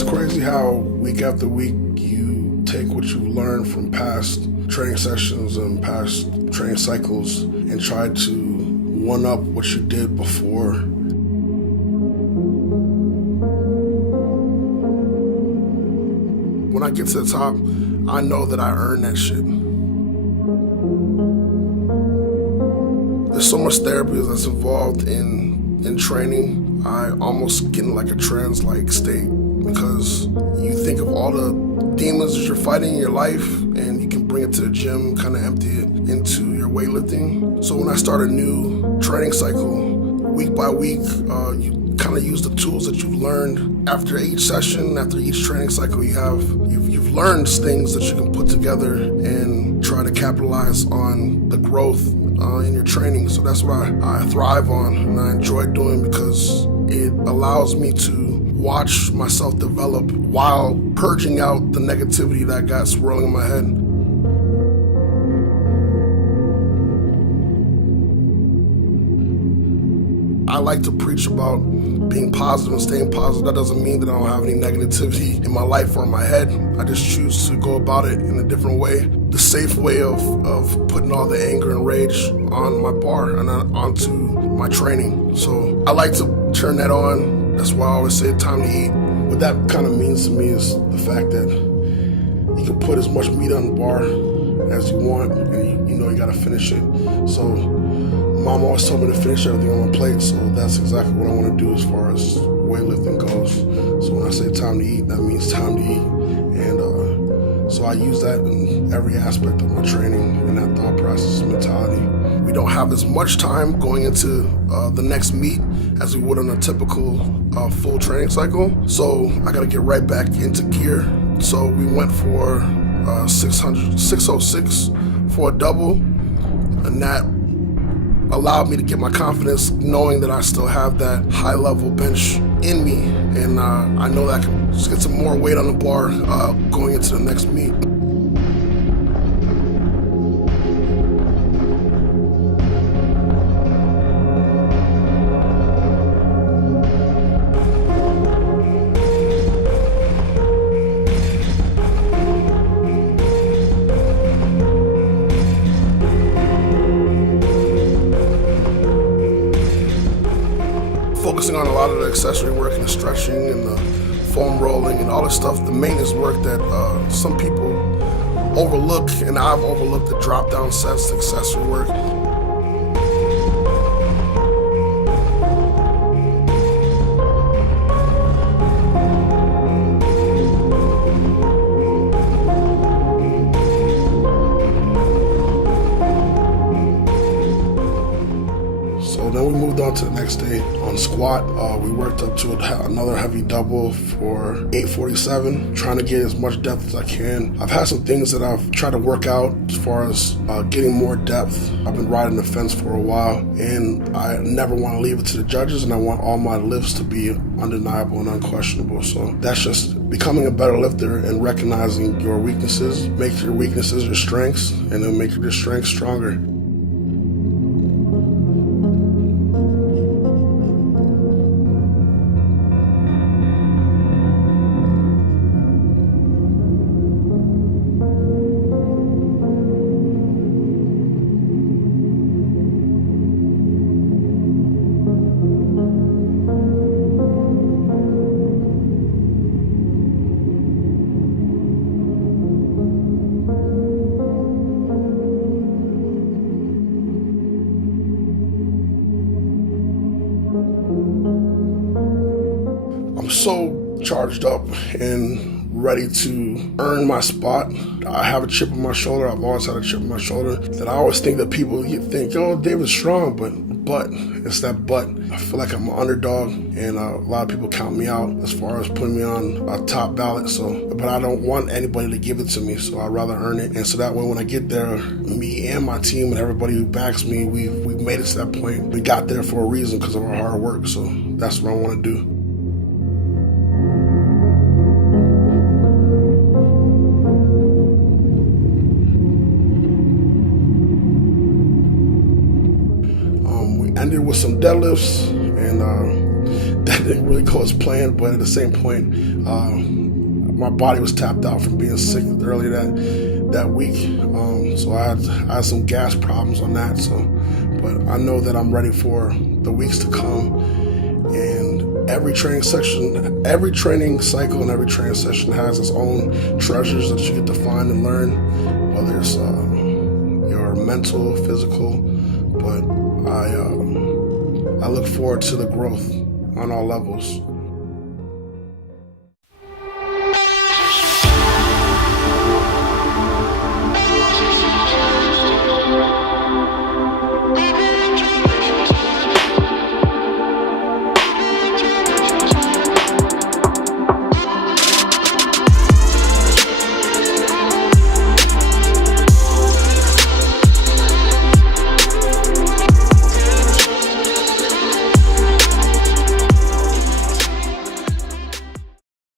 It's crazy how week after week you take what you learned from past training sessions and past training cycles and try to one up what you did before. When I get to the top, I know that I earned that shit. There's so much therapy that's involved in training. I almost get in like a trance-like state because you think of all the demons that you're fighting in your life and you can bring it to the gym, kind of empty it into your weightlifting. So when I start a new training cycle, week by week, you kind of use the tools that you've learned after each session, after each training cycle you've learned things that you can put together and try to capitalize on the growth in your training. So that's what I thrive on and I enjoy doing because it allows me to watch myself develop while purging out the negativity that got swirling in my head. I like to preach about being positive and staying positive. That doesn't mean that I don't have any negativity in my life or in my head. I just choose to go about it in a different way. The safe way of putting all the anger and rage on my bar and onto my training. So I like to turn that on. That's why I always say time to eat. What that kind of means to me is the fact that you can put as much meat on the bar as you want and you know you gotta finish it. So Mom always told me to finish everything on my plate, so that's exactly what I want to do as far as weightlifting goes. So when I say time to eat, that means time to eat. And so I use that in every aspect of my training and that thought process mentality. We don't have as much time going into the next meet as we would on a typical full training cycle. So I got to get right back into gear. So we went for 606 for a double, and that allowed me to get my confidence knowing that I still have that high level bench in me, and I know that I can just get some more weight on the bar going into the next meet. Focusing on a lot of the accessory work and the stretching and the foam rolling and all this stuff, the maintenance work that some people overlook, and I've overlooked the drop down sets, the accessory work. Then we moved on to the next day on squat. We worked up to another heavy double for 847, trying to get as much depth as I can. I've had some things that I've tried to work out as far as getting more depth. I've been riding the fence for a while, and I never want to leave it to the judges, and I want all my lifts to be undeniable and unquestionable. So that's just becoming a better lifter and recognizing your weaknesses. Make your weaknesses your strengths, and then make your strengths stronger. So charged up and ready to earn my spot. I have a chip on my shoulder. I've always had a chip on my shoulder that I always think that people think, oh, David's strong, but it's that but. I feel like I'm an underdog, and a lot of people count me out as far as putting me on a top ballot. But I don't want anybody to give it to me, so I'd rather earn it. And so that way when I get there, me and my team and everybody who backs me, we've made it to that point. We got there for a reason because of our hard work, so that's what I want to do. Ended with some deadlifts, and that didn't really go as planned, but at the same point, my body was tapped out from being sick earlier that week. So I had some gas problems on that. But I know that I'm ready for the weeks to come. And every training cycle, and every training session has its own treasures that you get to find and learn, whether it's your mental, physical. But I look forward to the growth on all levels.